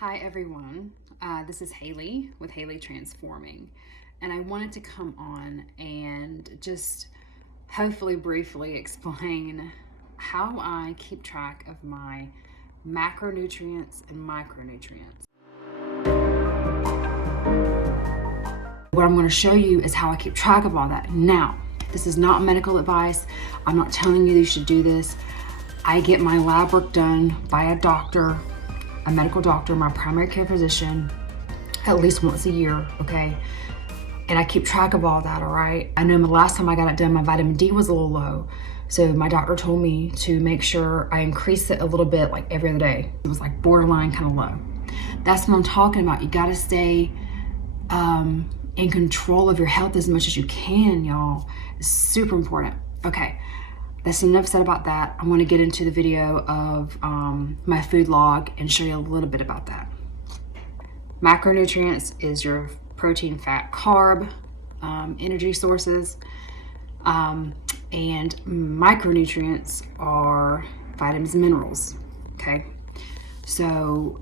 Hi everyone, this is Haley with Haley Transforming, and I wanted to come on and just hopefully briefly explain how I keep track of my macronutrients and micronutrients. What I'm going to show you is how I keep track of all that. Now, this is not medical advice. I'm not telling you should do this. I get my lab work done by a doctor, a medical doctor, my primary care physician, at least once a year, okay? And I keep track of all that, all right? I know the last time I got it done, my vitamin D was a little low. So my doctor told me to make sure I increase it a little bit, like every other day. It was like borderline kind of low. That's what I'm talking about. You gotta stay in control of your health as much as you can, y'all. It's super important. Okay. That's enough said about that. I want to get into the video of my food log and show you a little bit about that. Macronutrients is your protein, fat, carb, energy sources. And micronutrients are vitamins and minerals, okay? So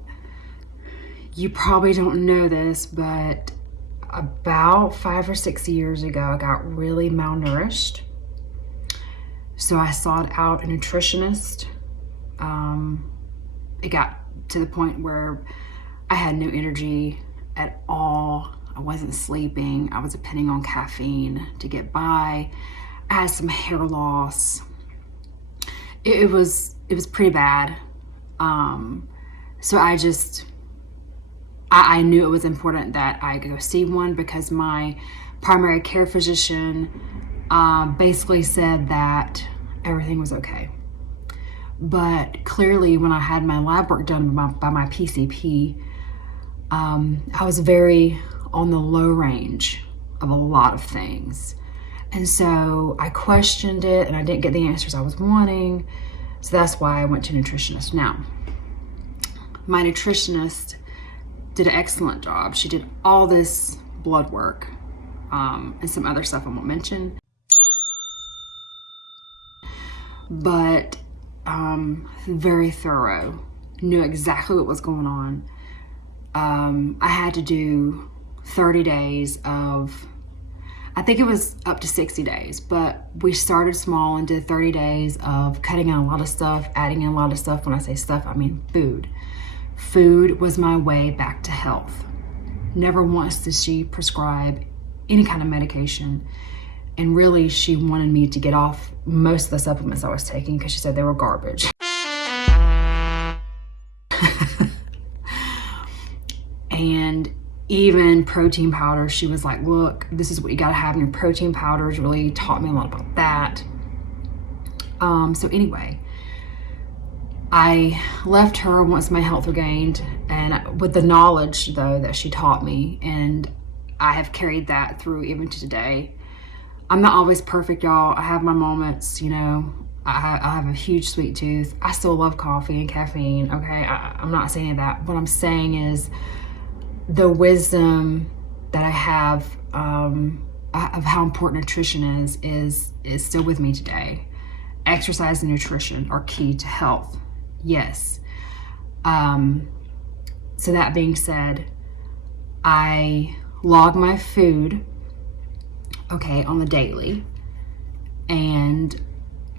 you probably don't know this, but about 5 or 6 years ago, I got really malnourished. So I sought out a nutritionist. It got to the point where I had no energy at all. I wasn't sleeping. I was depending on caffeine to get by. I had some hair loss. It was pretty bad. So I knew it was important that I go see one because my primary care physician basically said that everything was okay. But clearly when I had my lab work done by my PCP, I was very on the low range of a lot of things. And so I questioned it and I didn't get the answers I was wanting. So that's why I went to a nutritionist. Now, my nutritionist did an excellent job. She did all this blood work and some other stuff I won't mention. But very thorough, knew exactly what was going on. I had to do 30 days of, I think it was up to 60 days, but we started small and did 30 days of cutting out a lot of stuff, adding in a lot of stuff. When I say stuff, I mean food. Food was my way back to health. Never once did she prescribe any kind of medication. And really, she wanted me to get off most of the supplements I was taking because she said they were garbage. And even protein powder, she was like, look, this is what you gotta have in your protein powders. Really taught me a lot about that. So anyway, I left her once my health regained, and with the knowledge though that she taught me, and I have carried that through even to today. I'm not always perfect, y'all. I have my moments, you know. I have a huge sweet tooth. I still love coffee and caffeine, okay? I'm not saying that. What I'm saying is the wisdom that I have of how important nutrition is still with me today. Exercise and nutrition are key to health, yes. So that being said, I log my food, okay, on the daily, and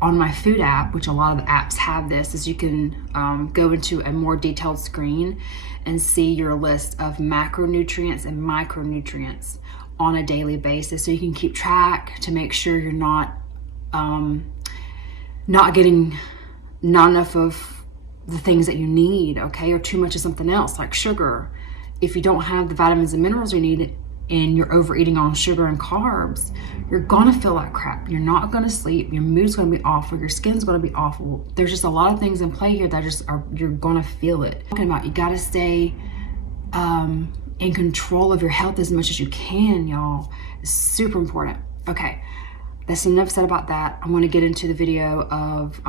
on my food app, which a lot of the apps have this, is you can go into a more detailed screen and see your list of macronutrients and micronutrients on a daily basis, so you can keep track to make sure you're not getting not enough of the things that you need, okay, or too much of something else like sugar. If you don't have the vitamins and minerals you need and you're overeating on sugar and carbs, you're gonna feel like crap. You're not gonna sleep. Your mood's gonna be awful. Your skin's gonna be awful. There's just a lot of things in play here that you're gonna feel it. Talking about, you gotta stay in control of your health as much as you can, y'all. It's super important. Okay, that's enough said about that. I want to get into the video of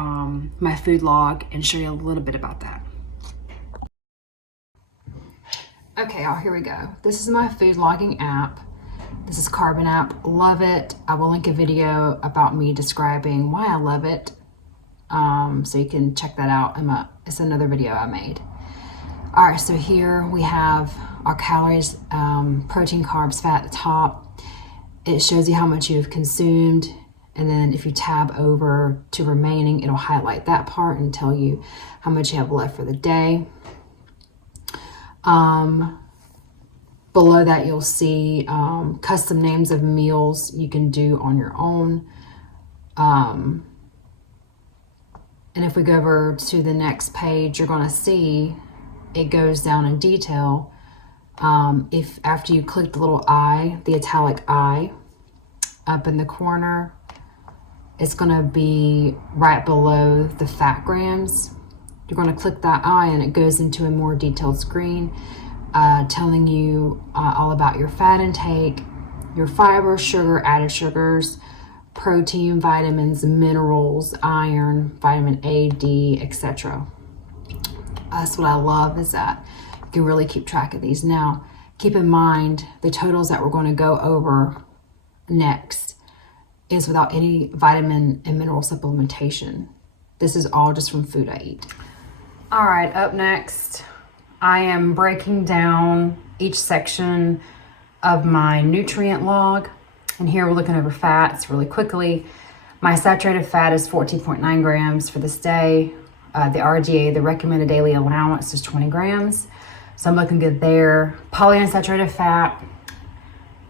my food log and show you a little bit about that. Okay, y'all, here we go. This is my food logging app. This is Carbon app. Love it. I will link a video about me describing why I love it, so you can check that out. It's another video I made. All right, so here we have our calories, protein, carbs, fat at the top. It shows you how much you've consumed. And then if you tab over to remaining, it'll highlight that part and tell you how much you have left for the day. Below that, you'll see custom names of meals you can do on your own. And if we go over to the next page, you're going to see it goes down in detail. If after you click the little I, the italic I, up in the corner, it's going to be right below the fat grams. You're going to click that I and it goes into a more detailed screen telling you all about your fat intake, your fiber, sugar, added sugars, protein, vitamins, minerals, iron, vitamin A, D, etc. That's what I love, is that you can really keep track of these. Now, keep in mind the totals that we're going to go over next is without any vitamin and mineral supplementation. This is all just from food I eat. All right, up next, I am breaking down each section of my nutrient log. And here we're looking over fats really quickly. My saturated fat is 14.9 grams for this day. The RDA, the recommended daily allowance, is 20 grams. So I'm looking good there. Polyunsaturated fat,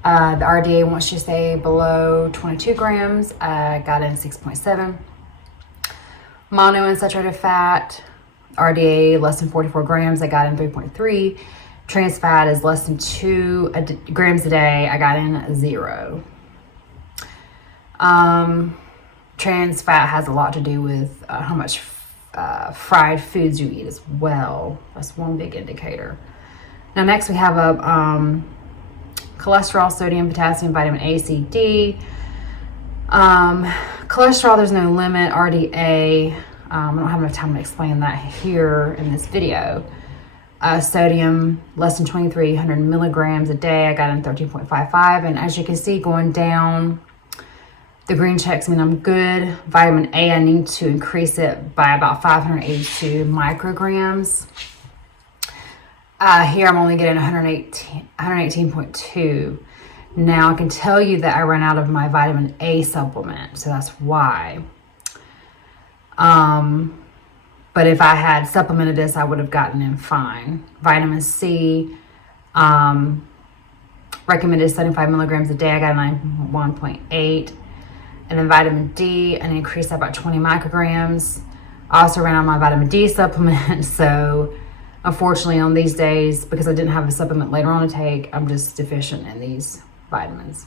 the RDA wants you to stay below 22 grams. I got in 6.7. Monounsaturated fat, RDA less than 44 grams. I got in 3.3. Trans fat is less than 2 grams a day. I got in 0. Trans fat has a lot to do with how much fried foods you eat as well. That's one big indicator. Now next we have a cholesterol, sodium, potassium, vitamin A, C, D. Cholesterol, there's no limit. RDA, I don't have enough time to explain that here in this video. Sodium, less than 2,300 milligrams a day. I got in 13.55. And as you can see, going down, the green checks mean I'm good. Vitamin A, I need to increase it by about 582 micrograms. Here I'm only getting 118.2. Now I can tell you that I ran out of my vitamin A supplement, so that's why. But if I had supplemented this, I would have gotten in fine. Vitamin C, recommended 75 milligrams a day. I got 1.8. And then vitamin D, and increased that by 20 micrograms. I also ran out of my vitamin D supplement, so unfortunately on these days, because I didn't have a supplement later on to take, I'm just deficient in these vitamins.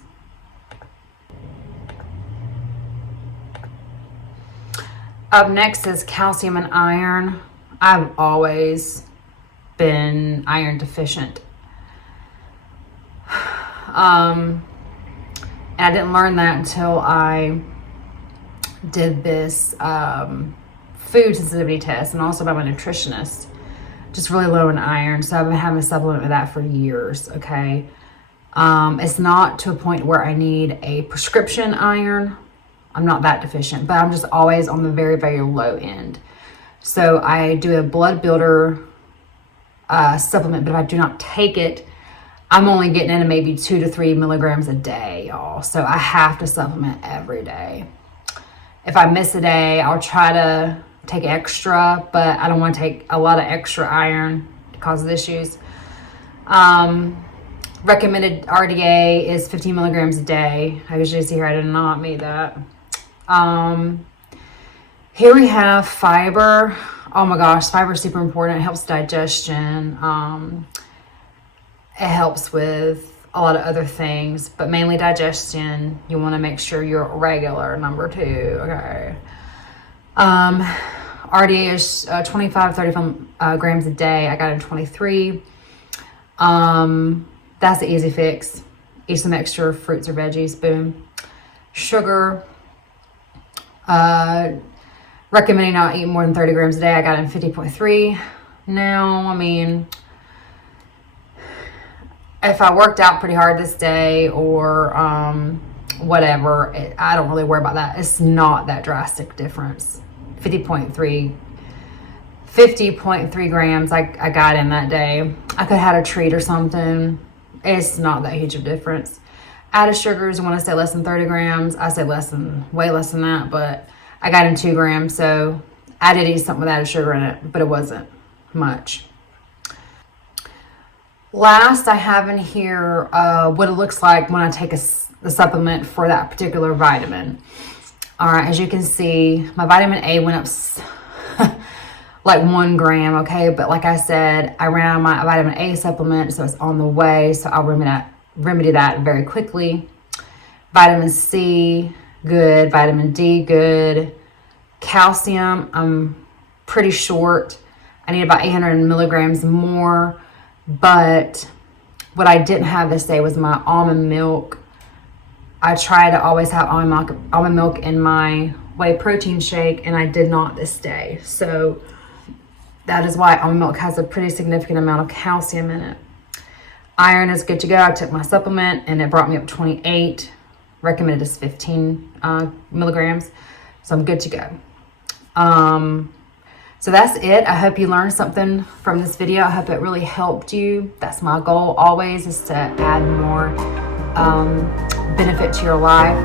Up next is calcium and iron. I've always been iron deficient. And I didn't learn that until I did this food sensitivity test, and also by my nutritionist. Just really low in iron, so I've been having a supplement with that for years, okay? It's not to a point where I need a prescription iron. I'm not that deficient, but I'm just always on the very, very low end. So I do a blood builder supplement, but if I do not take it, I'm only getting in maybe 2 to 3 milligrams a day, y'all. So I have to supplement every day. If I miss a day, I'll try to take extra, but I don't want to take a lot of extra iron to cause issues. Recommended RDA is 15 milligrams a day. I usually see here, I did not meet that. Here we have fiber. Oh my gosh, fiber is super important. It helps digestion. It helps with a lot of other things, but mainly digestion. You want to make sure you're regular, number 2, okay? RDA is 25, 35 grams a day. I got in 23. That's the easy fix. Eat some extra fruits or veggies, boom. Sugar, recommending not eat more than 30 grams a day. I got in 50.3. Now, I mean, if I worked out pretty hard this day or whatever, I don't really worry about that. It's not that drastic difference. 50.3 50.3 grams I got in that day. I could have had a treat or something. It's not that huge of a difference. Added sugars, when I say less than 30 grams, I say way less than that, but I got in 2 grams, so I did eat something with added sugar in it, but it wasn't much. Last, I have in here what it looks like when I take a supplement for that particular vitamin. All right, as you can see, my vitamin A went up like 1 gram, okay? But like I said, I ran out of my vitamin A supplement, so it's on the way, so I'll remedy that very quickly. Vitamin C, good. Vitamin D, good. Calcium, I'm pretty short. I need about 800 milligrams more. But what I didn't have this day was my almond milk. I try to always have almond milk in my whey protein shake, and I did not this day. So that is why almond milk has a pretty significant amount of calcium in it. Iron is good to go. I took my supplement, and it brought me up 28. Recommended is 15 milligrams. So I'm good to go. So that's it. I hope you learned something from this video. I hope it really helped you. That's my goal always, is to add more benefit to your life.